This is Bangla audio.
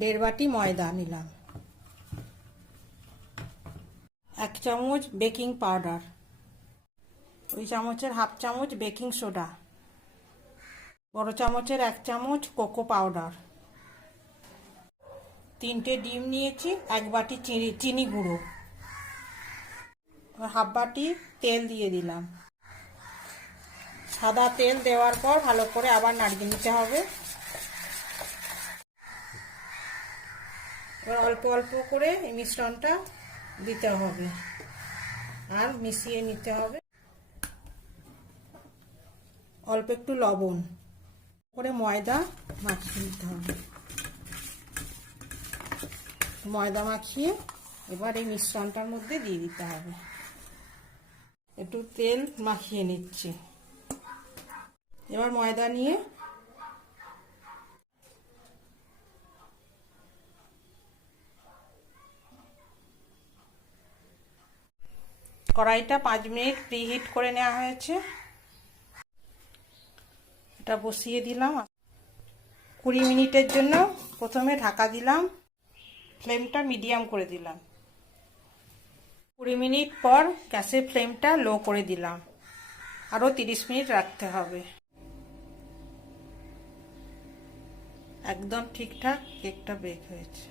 1.5 বাটি ময়দা নিলাম, 1 চামচ বেকিং পাউডার, ওই চামচের 1/2 চামচ বেকিং সোডা, বড় চামচের 1 চামচ কোকো পাউডার, 3টে ডিম নিয়েছি, 1 বাটি চিনি গুঁড়ো, 1/2 বাটি তেল দিয়ে দিলাম। সাদা তেল দেওয়ার পর ভালো করে আবার নাড়িয়ে নিতে হবে। এবার অল্প অল্প করে এই মিশ্রণটা দিতে হবে আর মিশিয়ে নিতে হবে। অল্প একটু লবণ করে ময়দা মাখিয়ে নিতে হবে। ময়দা মাখিয়ে এবার এই মিশ্রণটার মধ্যে দিয়ে দিতে হবে। একটু তেল মাখিয়ে নিচ্ছি। এবার ময়দা নিয়ে কড়াইটা 5 মিনিট প্রিহিট করে নেওয়া হয়েছে। এটা বসিয়ে দিলাম। 20 মিনিটের জন্য প্রথমে ঢাকা দিলাম, ফ্লেমটা মিডিয়াম করে দিলাম। 20 মিনিট পর গ্যাসের ফ্লেমটা লো করে দিলাম। আরও 30 মিনিট রাখতে হবে। একদম ঠিকঠাক কেকটা বেক হয়েছে।